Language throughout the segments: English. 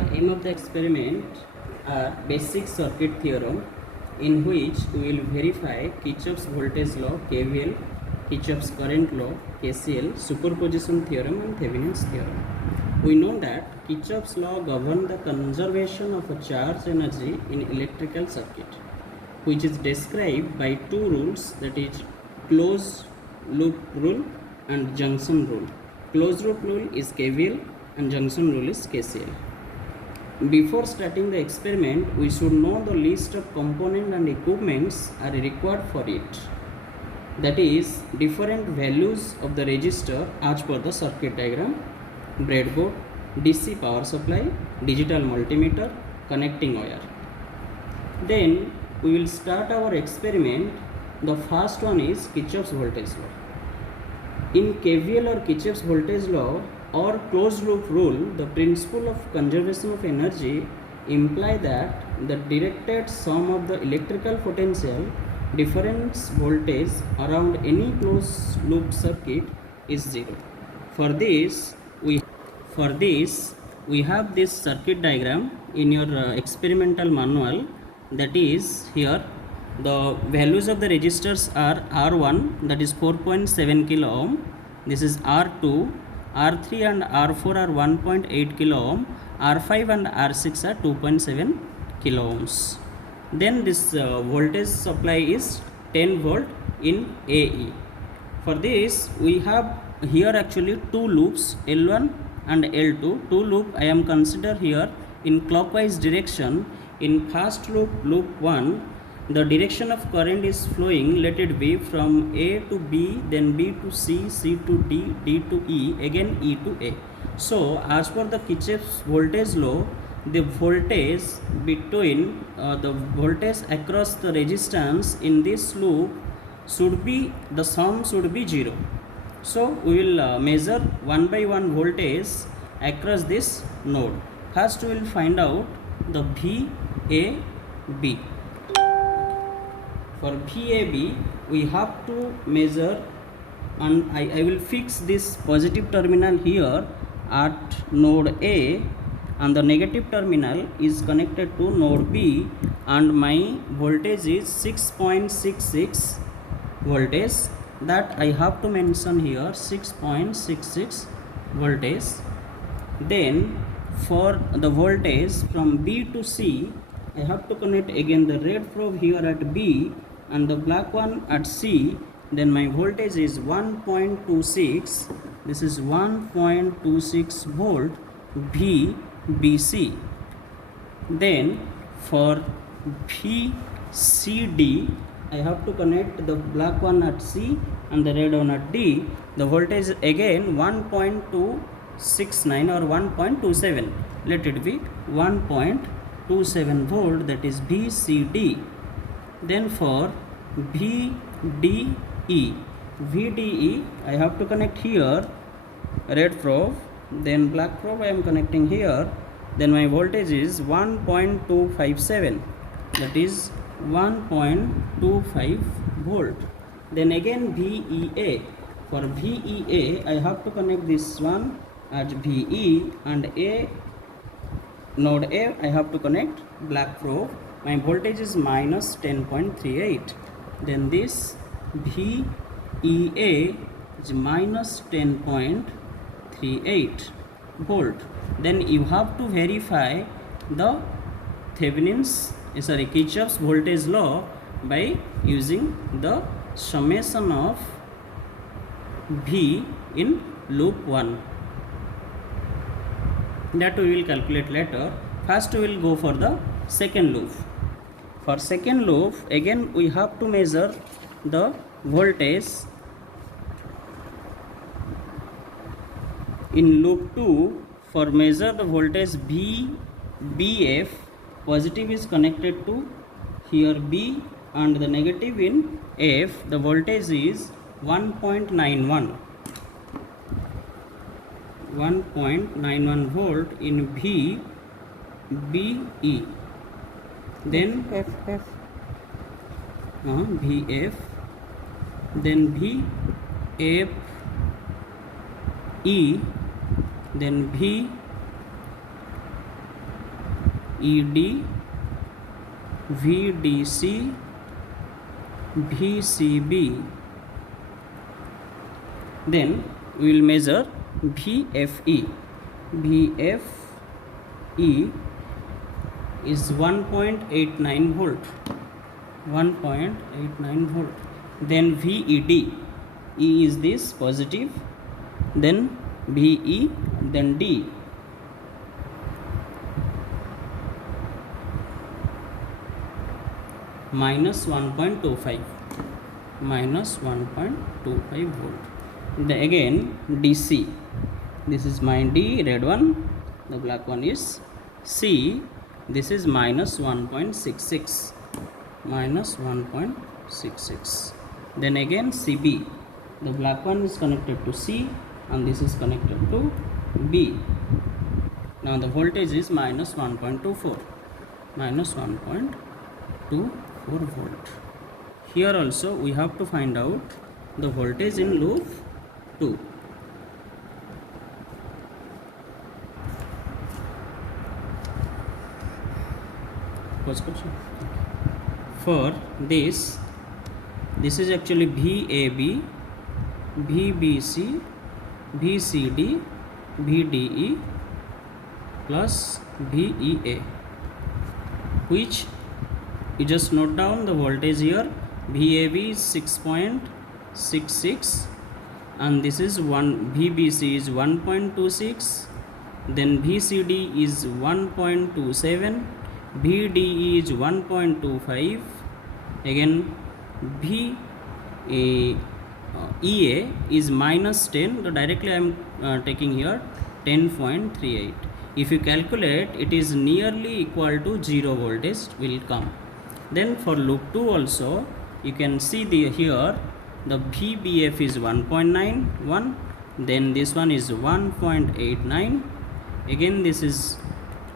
Our aim of the experiment are basic circuit theorem, in which we will verify Kirchhoff's voltage law KVL, Kirchhoff's current law KCL, superposition theorem and Thevenin's theorem. We know that Kirchhoff's law governs the conservation of a charge energy in electrical circuit, which is described by two rules, that is closed loop rule and junction rule. Closed loop rule is KVL and junction rule is KCL. Before starting the experiment, we should know the list of components and equipments are required for it. That is, different values of the resistor as per the circuit diagram, breadboard, DC power supply, digital multimeter, connecting wire. Then we will start our experiment. The first one is Kirchhoff's voltage law. In KVL or Kirchhoff's voltage law or closed loop rule, the principle of conservation of energy imply that the directed sum of the electrical potential difference voltage around any closed loop circuit is zero. For this we have this circuit diagram in your experimental manual. That is, here the values of the resistors are R1, that is 4.7 kilo ohm. This is R2, R3 and R4 are 1.8 kilo ohm, R5 and R6 are 2.7 kilo ohms. Then this voltage supply is 10 volt in AE. For this we have here actually two loops, L1 and L2. Two loop I am consider here in clockwise direction. In first loop, loop 1, the direction of current is flowing, let it be from A to B, then B to C, C to D, D to E, again E to A. So as per the Kirchhoff's voltage law, the voltage between the voltage across the resistance in this loop should be, the sum should be 0. So we will measure one by one voltage across this node. First we will find out the VAB. For VAB we have to measure, and I will fix this positive terminal here at node A, and the negative terminal is connected to node B, and my voltage is 6.66 voltage, that I have to mention here 6.66 voltage. Then for the voltage from B to C, I have to connect again the red probe here at B and the black one at C. Then my voltage is 1.26, this is 1.26 volt VBC. Then for VCD, I have to connect the black one at C and the red one at D. The voltage again 1.269 or 1.27, let it be 1.27 volt, that is VCD. Then for VDE, I have to connect here red probe, then black probe I am connecting here. Then my voltage is 1.257, that is 1.25 volt. Then again VEA. For VEA I have to connect this one at VE, and A, node A I have to connect black probe. My voltage is minus 10.38. Then this VEA is minus 10.38 volt. Then you have to verify the Kirchhoff's voltage law by using the summation of V in loop 1. That we will calculate later. First we will go for the second loop. For second loop, again we have to measure the voltage. In loop 2, for measure the voltage BF, positive is connected to here B and the negative in F. The voltage is 1.91 volt in VBE. Then VF, then VFE, then ED, VDC, VCB. Then we will measure VFE. VFE is 1.89 volt. 1.89 volt. Then VED, E is this positive, then VE, then D. Minus 1.25 volt. Then again DC, this is my D, red one, the black one is C, this is minus 1.66. Then again CB, the black one is connected to C and this is connected to B. Now the voltage is minus 1.24 volt. Here also we have to find out the voltage in loop 2. For this is actually VAB, VBC, VCD, VDE plus VEA, which you just note down the voltage here. VAB is 6.66 and this is VBC is 1.26, then VCD is 1.27, VDE is 1.25, again EA is minus 10, so directly I am taking here 10.38. If you calculate, it is nearly equal to 0 voltage will come. Then for loop 2 also you can see here the VBF is 1.91, then this one is 1.89, again this is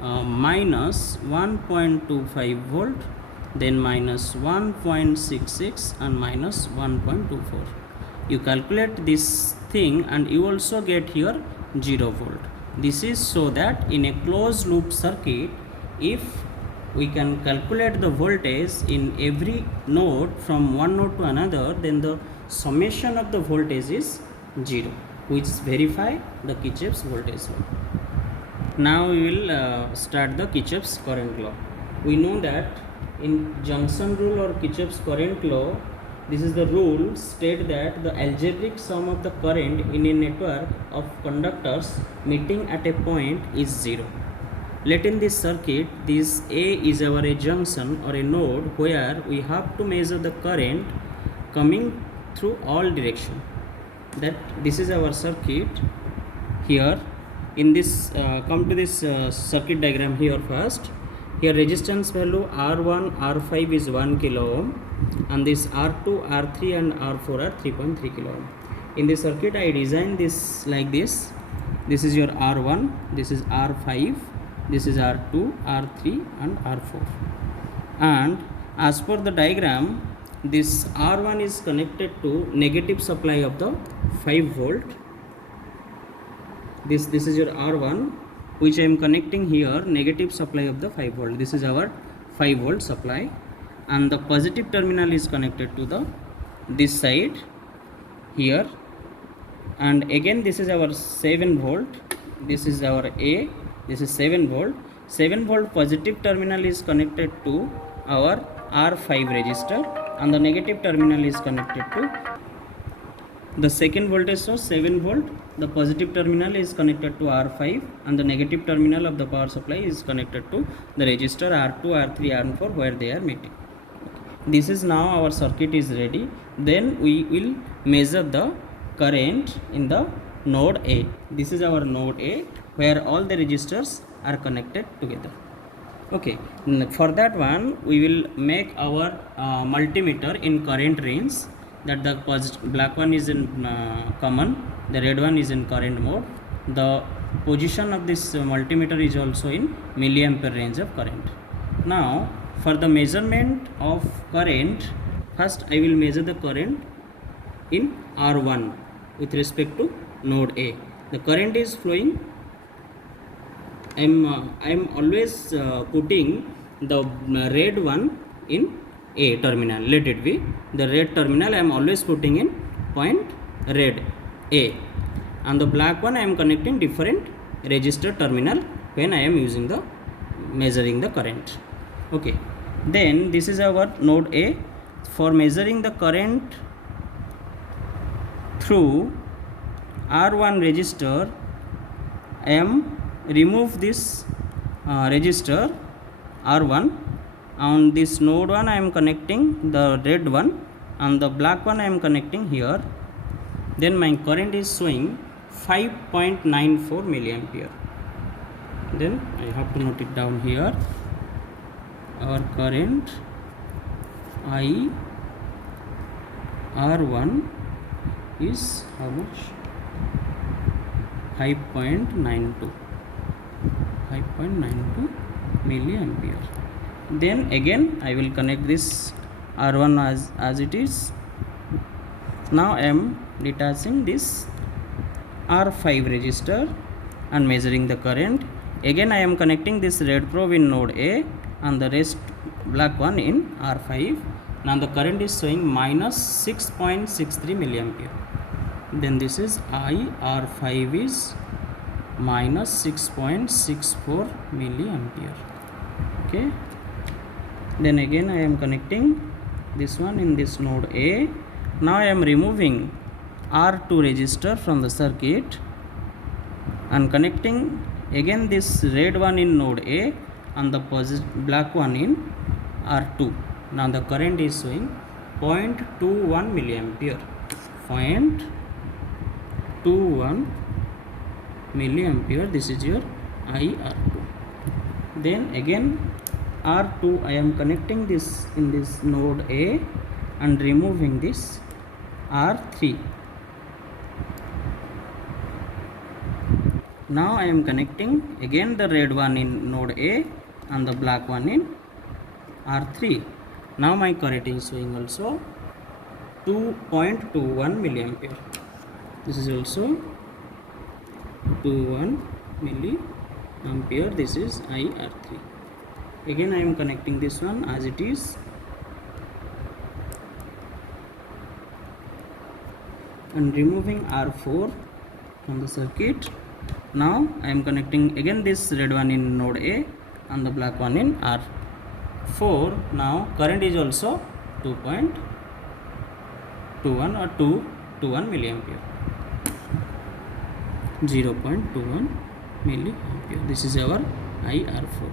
minus 1.25 volt, then minus 1.66 and minus 1.24. You calculate this thing and you also get here 0 volt. This is so that in a closed loop circuit, if we can calculate the voltage in every node from one node to another, then the summation of the voltage is 0, which verify the Kirchhoff's voltage law. Now we will start the Kirchhoff's current law. We know that in junction rule or Kirchhoff's current law, this is the rule state that the algebraic sum of the current in a network of conductors meeting at a point is 0. Let in this circuit, this A is our a junction or a node where we have to measure the current coming through all direction. That this is our circuit. Here in this come to this circuit diagram here first. Here resistance value R1, R5 is 1 kilo ohm and this R2, R3 and R4 are 3.3 kilo ohm. In the circuit I design this like this. This is your R1, this is R5, this is R2, R3 and R4. And as per the diagram, this R1 is connected to negative supply of the 5 volt. This is your R1, which I am connecting here, negative supply of the 5 volt. This is our 5 volt supply, and the positive terminal is connected to the this side here, and again this is our 7 volt. This is our A. This is 7 volt. 7 volt positive terminal is connected to our R5 resistor, and the negative terminal is connected to the second voltage source 7 volt. The positive terminal is connected to R5 and the negative terminal of the power supply is connected to the resistor R2, R3, R4 where they are meeting. This is now our circuit is ready. Then we will measure the current in the node A. This is our node A where all the resistors are connected together. Okay, for that one we will make our multimeter in current range, that the black one is in common, the red one is in current mode. The position of this multimeter is also in milliampere range of current. Now for the measurement of current, first I will measure the current in R1 with respect to node A. The current is flowing I'm always putting the red one in A terminal. Let it be the red terminal. I'm always putting in point red A, and the black one I am connecting different register terminal when I am using the measuring the current. Okay, then this is our node A. For measuring the current through R1 register, I am remove this register R1. On this node 1 I am connecting the red one, and the black one I am connecting here. Then my current is showing 5.94 milliampere. Then I have to note it down here. Our current I R1 is how much? 5.92 milliampere. Then again I will connect this R1 as it is. Now I am detaching this R5 register and measuring the current. Again I am connecting this red probe in node A and the rest black one in R5. Now the current is showing minus 6.63 milliampere. Then this is IR5 is minus 6.64 milliampere. Okay, then again I am connecting this one in this node A. Now I am removing R2 register from the circuit and connecting again this red one in node A and the black one in R2. Now the current is showing 0.21 milliampere. 0.21 milliampere. This is your IR2. Then again R2 I am connecting this in this node A and removing this R3. Now I am connecting again the red one in node A and the black one in R3. Now my current is showing also 2.21 milliampere. This is also 21 milliampere. This is IR3. Again I am connecting this one as it is and removing R4 from the circuit. Now I am connecting again this red one in node A and the black one in R4. Now current is also 2.21 or 221 milliampere. 0.21 milliampere. This is our IR4.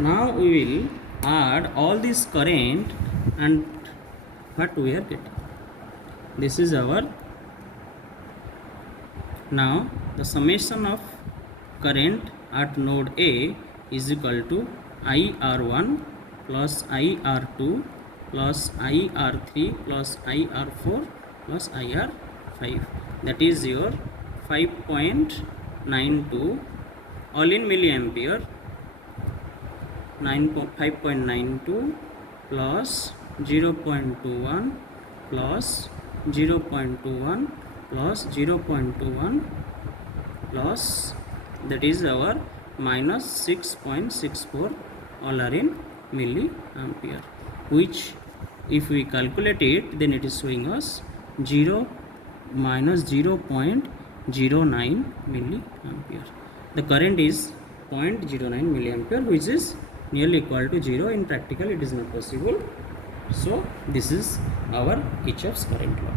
Now we will add all this current and what we are getting. This is our, now the summation of current at node A is equal to IR1 plus IR2 plus IR3 plus IR4 plus IR5. That is your 5.92 all in milliampere. 5.92 plus 0.21 plus 0.21 plus 0.21 plus, that is our minus 6.64 all are in milliampere, which if we calculate it, then it is showing us minus 0.09 milliampere. The current is 0.09 milliampere, which is nearly equal to 0. In practical it is not possible. So this is our Kirchhoff's current law.